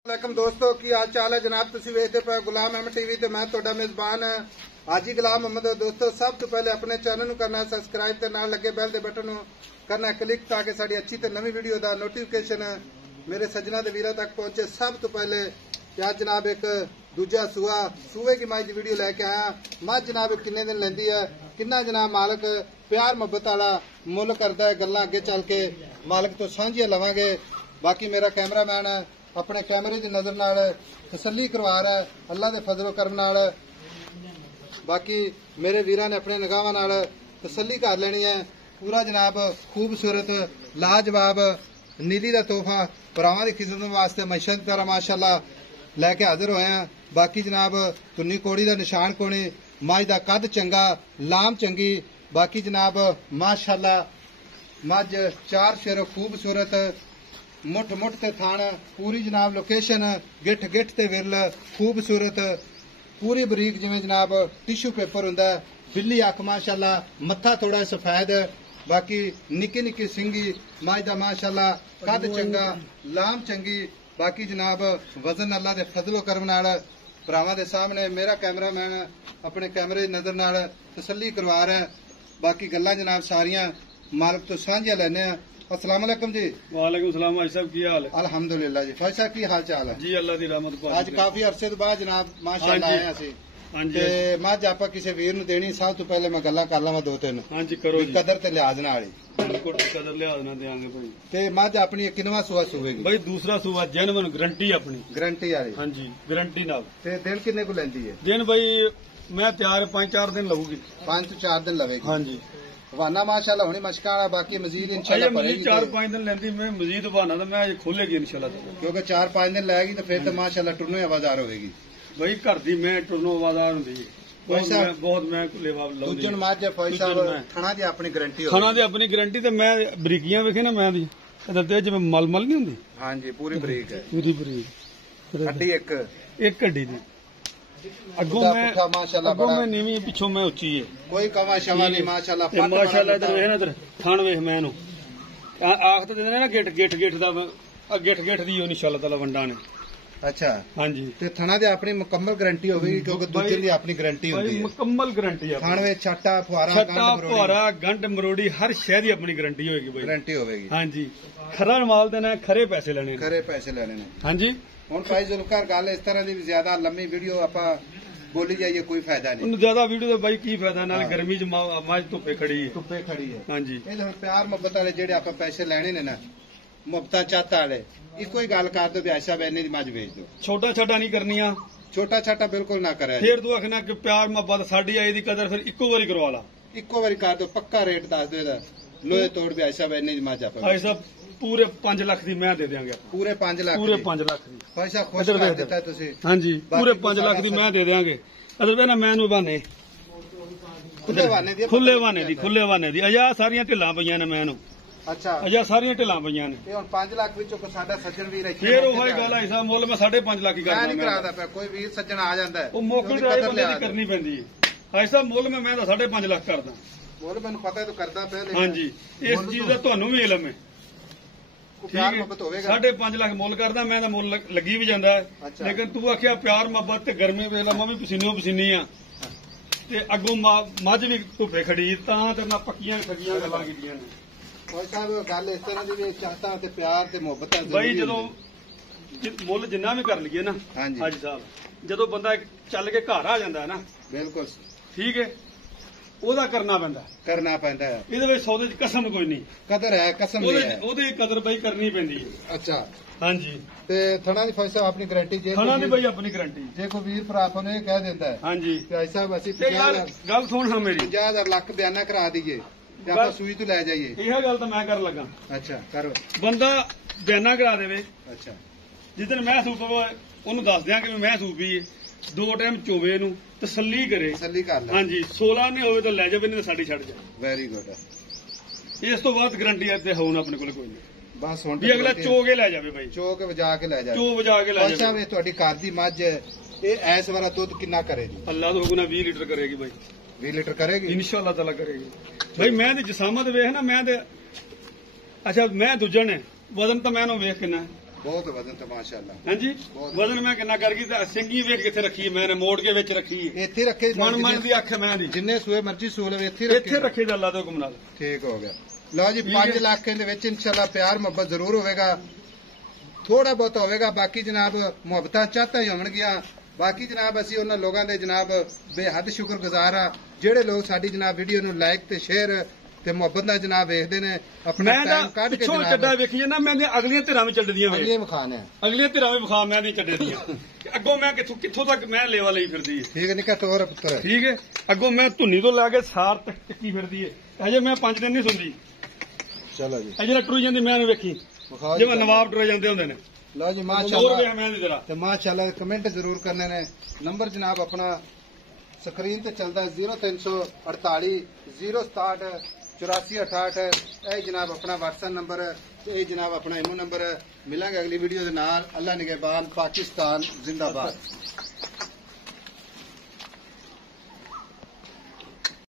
वालेकुम दोस्तों की हाल चाल है जनाब। तुसीं वेखदे पे गुलाम अहमद टीवी ते मैं तुहाडा मेजबान हाजी गुलाम अहमद। दोस्तों सब तो पहले अपने चैनल नूं करना सबसक्राइब ते नाल लगे बैल दे बटन नूं करना क्लिक ताकि साडी अच्छी ते नवी वीडियो दा नोटिफिकेशन मेरे सज्जना ते वीरां तक पहुंचे। सब तो पहले क्या जनाब एक दूजा सूए की माई दी वीडियो लैके आया। मझ जनाब किन्ने दिन लैंदी है, किन्ना जनाब मालक प्यार मुहब्बत वाला मुल करदा है। गल्लां अगे चल के मालक तो सांझियां लवांगे। बाकी मेरा कैमरामैन अपने कैमरे की नजर नाल तसल्ली करवा रहा है अल्लाह के फजलो करम नाल। बाकी मेरे वीरां ने अपने निगाहां नाल तसल्ली कर लेनी है। पूरा जनाब खूबसूरत लाजवाब नीली का तोहफा भरावां की खिदमत वास्ते मशहद कर माशाअल्लाह लैके हाजिर होए हैं। बाकी जनाब तुन्नी कोड़ी का निशान कोनी, मझ का कद चंगा, लाम चंगी। बाकी जनाब माशाअल्लाह मझ चार शेर खूबसूरत मुठ मुठ ते थान पूरी जनाब लोकेशन गिठ गिठ ते विरल खूबसूरत पूरी बरीक जिवें जनाब टिश्यू पेपर हुंदा है। बिल्ली अख माशाअल्लाह, मत्था थोड़ा सफेद, बाकी निक्की निक्की सिंगी मझ दा माशाअल्लाह कद चंगा, लाम चंगी। बाकी जनाब वजन अल्लाह दे फजलो करम नाल भरावां दे सामने मेरा कैमरामैन अपने कैमरे दी नजर नाल तसल्ली करवा रहा है। बाकी गल्लां जनाब सारियां मालक तो सांझियां लैने आ। अस्सलाम वालेकुम जी। वालेकुम सलाम भाई साहब, की हाल है? अल्हम्दुलिल्लाह जी। भाई साहब की हाल चाल है जी? अल्लाह दी रहमत। आज काफी अरसे तो बाद जनाब माशाअल्लाह आए असीं ते मझ आपां किसी वीर नूं देनी। सब तो पहले मैं गल्लां कर लवां दो तीन। हां जी करो जी। कदर ते लिहाज नाल ही बिल्कुल कदर लिहाज ना देंगे भाई। ते मझ अपनी किनवा सूआ सूवेगी भाई? दूसरा सूआ जेनवन गारंटी अपनी गारंटी वाली। हां जी गारंटी नाल। ते दिन किन्ने को लैंदी है? दिन भाई मैं तैयार 5-4 दिन लगूगी। 5-4 दिन लवेगी। हां जी वाना माशाअल्लाह होनी मशका वाला। बाकी मजीद इंशाअल्लाह मजीद 4-5 दिन लेंदी मैं मजीद बहाना तो मैं खोलेगी इंशाअल्लाह। क्योंकि 4-5 दिन लगेगी तो फिर तो माशाअल्लाह टुरनो आवाजार होगी भाई। घर दी मैं टुरनो आवाजार होंदी है बहुत मैं लेवा लाउंदी। दूजन मझ फौज साहब थणा दी अपनी गारंटी होगी। थणा दी अपनी गारंटी ते मैं बरीकियां वेखे ना मैं दी दे जिवें मलमल नहीं हुंदी। हां जी पूरी बरीक है। पूरी बरीक हड्डी एक हड्डी दी। अगों मैं नीवी पिछों मैं उच्ची है। कोई कमा शमा नहीं माशाअल्लाह। माशाअल्लाह इधर वेख ना, इधर थान वेख मैं नु आख तो देने ना गिठ गिठ गिठ दा गिठ गिठ दी इंशाअल्लाह ताला वंडा ने। अच्छा हां जी। ते थाना दी अपनी मुकम्मल गारंटी होगी क्योंकि दूसरे दी अपनी गारंटी होती है। मुकम्मल गारंटी है। थान में छाटा फुआरा गंढ मरोड़ी हर शय दी अपनी गारंटी होगी भाई। गारंटी होगी। हां जी। खरा माल देना, खरे पैसे लेने। खरे पैसे लेने ने। हां जी। हुण भाई जुल्फकार गल इस तरह दी ज्यादा लंबी वीडियो आपां बोली जाइए कोई फायदा नहीं। ज्यादा वीडियो भाई की फायदा नाल गर्मी च मझ धुप्पे खड़ी है। हां जी। ये हुण प्यार मुहब्बत वाले जेडे आपां पैसे लेने ने ना मुफ्ता चाहता वाले इको ही गल कर दो भी ऐसा वैने दी मझ बेच दो। छोटा छाटा नहीं करनिया। छोटा छाटा बिल्कुल ना करे। फिर तू आखना कि प्यार मुहब्बत साडी आई दी कदर फिर इको बारी करवा ला। इको बारी कर दो, पक्का रेट दस दो इहदा लोहे तोड़ भी ऐसा वैने दी मझ आपां ऐसा पूरे 5 लाख दी मैं दे देंगे। पूरे 5 लाख पूरे 5 लाख दी पैसा खुश कर देता है तुसी। हां जी पूरे 5 लाख दी मैं दे देंगे। अदर वे ना मैनू बहाने खुले बहाने दी अजा सारियां ढिल्लां पईयां ने मैनू। अच्छा अजा सारियां ढिल्लां पईयां ने। ये हुण 5 लाख विचों को साडा सज्जन वीर है फिर ओही गल है साहब मुੱਲ मैं 5.5 लाख ही करदा। नहीं करादा पे कोई वीर सज्जन आ जांदा है ओ मौके ते बंदे दी करनी पैंदी है। ऐसा मुੱਲ मैं ਤਾਂ 5.5 ਲੱਖ करदा। मुੱਲ ਮੈਨੂੰ पता है तो करदा पे। हां जी इस चीज ਦਾ ਤੁਹਾਨੂੰ ਵੀ ਇਲਮ ਹੈ। प्यार मुहब्बत होवेगा। 5.5 ਲੱਖ ਮੁੱਲ ਕਰਦਾ ਮੈਂ ਤਾਂ ਮੁੱਲ ਲੱਗੀ ਵੀ ਜਾਂਦਾ ਹੈ। ਲੇਕਿन ਤੂੰ ਆਖਿਆ ਪਿਆਰ ਮੁਹੱਬਤ ਤੇ ਗਰਮੀ ਵੇਲਾ ਮੈਂ ਵੀ ਪਸੀਨੋਂ ਪਸੀਨੀ ਆ ਤੇ ਅੱਗੋਂ ਮੱਝ ਵੀ ਧੁੱਪੇ ਖੜੀ ਤਾਂ ਤੇ ਨਾ ਪੱਕੀਆਂ ਠੱਗੀਆਂ ਗੱਲਾਂ ਕੀਤੀਆਂ ਨੇ। ਭਾਈ ਸਾਹਿਬ ਗੱਲ ਇਸ ਤਰ੍ਹਾਂ ਦੀ ਵੀ ਚਾਹਤਾ ਤੇ ਪਿਆਰ ਤੇ ਮੁਹੱਬਤ ਹੈ ਬਾਈ। ਜਦੋਂ ਮੁੱਲ ਜਿੰਨਾ ਵੀ ਕਰ ਲਈਏ ਨਾ ਹਾਜੀ ਸਾਹਿਬ ਜਦੋਂ ਬੰਦਾ ਚੱਲ ਕੇ ਘਰ ਆ ਜਾਂਦਾ ਹੈ ਨਾ ਬਿਲਕੁਲ ਠੀਕ ਹੈ ਉਹਦਾ ਕਰਨਾ ਪੈਂਦਾ ਹੈ। ਇਹਦੇ ਵਿੱਚ ਸੌਦੇ 'ਚ ਕਸਮ ਕੋਈ ਨਹੀਂ। ਕਦਰ ਹੈ ਕਸਮ ਨਹੀਂ ਹੈ। ਉਹਦੀ ਕਦਰ ਬਈ ਕਰਨੀ ਪੈਂਦੀ ਹੈ। ਅੱਛਾ हां जी। ਤੇ ਥਣਾ ਦੀ ਫੌਜ ਸਾਹਿਬ ਆਪਣੀ ਗਾਰੰਟੀ ਜੇ ਥਣਾ ਦੀ ਬਈ ਆਪਣੀ ਗਾਰੰਟੀ ਜੇ ਕੋਈ ਵੀਰ ਭਰਾ ਨੂੰ ਇਹ ਕਹਿ ਦਿੰਦਾ ਹੈ हां जी ਕਿ ਭਾਈ ਸਾਹਿਬ ਅਸੀਂ ਤੇ ਯਾਰ ਗੱਲ ਸੁਣ ਹਾਂ ਮੇਰੀ 50000 ਲੱਖ ਬਿਆਨਾ ਕਰਾ ਦਈਏ ਤੇ ਆਪਾਂ ਸੂਈ ਤੋਂ ਲੈ ਜਾਈਏ। ਇਹ ਗੱਲ ਤਾਂ ਮੈਂ ਕਰਨ ਲੱਗਾ। ਅੱਛਾ ਕਰੋ। ਬੰਦਾ ਬਿਆਨਾ ਕਰਾ ਦੇਵੇ। ਅੱਛਾ ਜਿੱਦਣ ਮੈਂ ਸੂਪ ਉਹਨੂੰ ਦੱਸ ਦਿਆਂ ਕਿ ਮੈਂ ਸੂਪੀ 2 ਟਾਈਮ ਚੋਵੇ ਨੂੰ ਤਸੱਲੀ ਕਰੇ। ਤਸੱਲੀ ਕਰ ਲੈ। हां जी 16 ਨਹੀਂ ਹੋਵੇ ਤਾਂ ਲੈ ਜਾਵੇ ਨਹੀਂ ਤਾਂ ਸਾਡੀ ਛੱਡ ਜਾ। Very good. ਇਸ ਤੋਂ ਬਾਅਦ ਗਾਰੰਟੀ ਤੇ ਹੋਣ ਆਪਣੇ ਕੋਲ ਕੋਈ ਨਹੀਂ। ਬਸ ਹੁਣ ਵੀ ਅਗਲਾ ਚੋ ਕੇ ਲੈ ਜਾਵੇ ਬਾਈ। ਚੋ ਕੇ ਵਜਾ ਕੇ ਲੈ ਜਾਵੇ। ਚੋ ਵਜਾ ਕੇ ਲੈ ਜਾਵੇ। ਸਾਹਿਬ ਇਹ ਤੁਹਾਡੀ ਘਰ ਦੀ ਮੱਝ ਇਹ ਐਸ ਵਾਲਾ ਦੁੱਧ ਕਿੰਨਾ ਕਰੇਗੀ? ਅੱਲਾ ਤੋਂ ਹੁਕਮ 20 ਲੀਟਰ ਕਰੇਗੀ ਬਾਈ। 20 ਲੀਟਰ ਕਰੇਗੀ ਇਨਸ਼ਾਅੱਲਾ ਤਾਲਾ ਕਰੇਗੀ ਬਾਈ। ਮੈਂ ਤੇ ਜਸਾਮਤ ਵੇਖ ਨਾ ਮੈਂ ਤੇ ਅੱਛਾ ਮੈਂ ਦੂਜਾ ਨੇ ਵਜ਼ਨ ਤਾਂ ਮੈਂ ਨੂੰ ਵੇਖ ਕਿੰਨਾ ਬਹੁਤ ਵਜ਼ਨ ਤੇ ਮਾਸ਼ਾਅੱਲਾ। ਹਾਂਜੀ ਵਜ਼ਨ ਮੈਂ ਕਿੰਨਾ ਕਰ ਗਈ ਤੇ ਸਿੰਗੀ ਵੇਖ ਕਿੱਥੇ ਰੱਖੀ ਮੈਂ ਨੇ ਮੋੜ ਕੇ ਵਿੱਚ ਰੱਖੀ ਇੱਥੇ ਰੱਖੇ ਮਨ ਦੀ ਅੱਖ ਮੈਂ ਦੀ ਜਿੰਨੇ ਸੂਏ ਮਰਜ਼ੀ ਸੂ ਲਵੇ ਇੱਥੇ ਰੱਖੇ ਦਾ ਅੱਲਾ ਦੇ ਹੁਕਮ ਨਾਲ। ਠੀਕ ਹੋ ਗਿਆ। ਲਓ ਜੀ 5 ਲੱਖ ਦੇ ਵਿੱਚ ਇਨਸ਼ਾਅੱਲਾ ਪਿਆਰ ਮੁਹੱਬਤ ਜ਼ਰੂਰ ਹੋਵੇਗਾ, ਥੋੜਾ ਬਹੁਤ ਹੋਵੇਗਾ, ਬਾਕੀ ਜਨਾਬ ਮੁਹੱਬਤਾਂ ਚਾਹਤਾ ਹੀ ਹੋਣਗੀਆਂ। ਬਾਕੀ ਜਨਾਬ ਅਸੀਂ ਉਹਨਾਂ ਲੋਕਾਂ ਦੇ ਜਨਾਬ ਬੇਹੱਦ ਸ਼ੁਕਰਗੁਜ਼ਾਰ ਆ ਜਿਹੜੇ ਲੋਕ ਸਾਡੀ ਜਨਾਬ ਵੀਡੀਓ ਨੂੰ ਲਾਈਕ ਤੇ ਸ਼ੇਅਰ ਤੇ ਮੁਹੱਬਤ ਨਾਲ ਜਨਾਬ ਵੇਖਦੇ ਨੇ। ਆਪਣਾ ਟਾਈਮ ਕੱਢ ਕੇ ਜਨਾਬ ਚੱਡਾ ਵੇਖੀਏ ਨਾ ਮੈਂ ਅਗਲੀਆਂ ਧਿਰਾਂ ਵੀ ਚੱਲਦੀਆਂ ਅਗਲੀਆਂ ਵਿਖਾਣੇ ਅਗਲੀਆਂ ਧਿਰਾਂ ਵੀ ਵਿਖਾ ਮੈਂ ਨਹੀਂ ਚੱਡੇ ਦੀਆਂ ਅੱਗੋਂ ਮੈਂ ਕਿੱਥੋਂ ਤੱਕ ਮੈਂ ਲੇਵਾ ਲਈ ਫਿਰਦੀ ਹੈ। ਠੀਕ ਹੈ ਨਿੱਕਾ ਤੋਰ ਪੁੱਤਰ ਠੀਕ ਹੈ ਅੱਗੋਂ ਮੈਂ ਧੁੰਨੀ ਤੋਂ ਲਾ ਕੇ ਸਾਰ ਤੱਕ ਚੱਕੀ ਫਿਰਦੀ ਹੈ ਅਜੇ ਮੈਂ 5 ਦਿਨ ਨਹੀਂ ਸੁਣਦੀ। ਚਲੋ ਜੀ ਅਜੇ ਟੁਰ ਜਾਂਦੀ ਮੈਂ ਵੇਖੀ ਜਿਵੇਂ ਨਵਾਬ ਟੁਰ ਜਾਂਦੇ ਹੁੰਦੇ ਨੇ। ਲਓ ਜੀ ਮਾਸ਼ਾਅੱਲਾ ਤੇ ਮਾਸ਼ਾਅੱਲਾ ਕਮੈਂਟ ਜ਼ਰੂਰ ਕਰਨੇ ਨੇ। ਨੰਬਰ ਜਨਾਬ ਆਪਣਾ ਸਕਰੀਨ ਤੇ ਚੱਲਦਾ 0348 067 8468 ਇਹ ਜਨਾਬ ਆਪਣਾ WhatsApp ਨੰਬਰ ਤੇ ਇਹ ਜਨਾਬ ਆਪਣਾ ਇਮੋ ਨੰਬਰ। ਮਿਲਾਂਗੇ ਅਗਲੀ ਵੀਡੀਓ ਦੇ ਨਾਲ। ਅੱਲਾ ਨਿਗਹਿਬਾਨ, ਪਾਕਿਸਤਾਨ ਜ਼ਿੰਦਾਬਾਦ।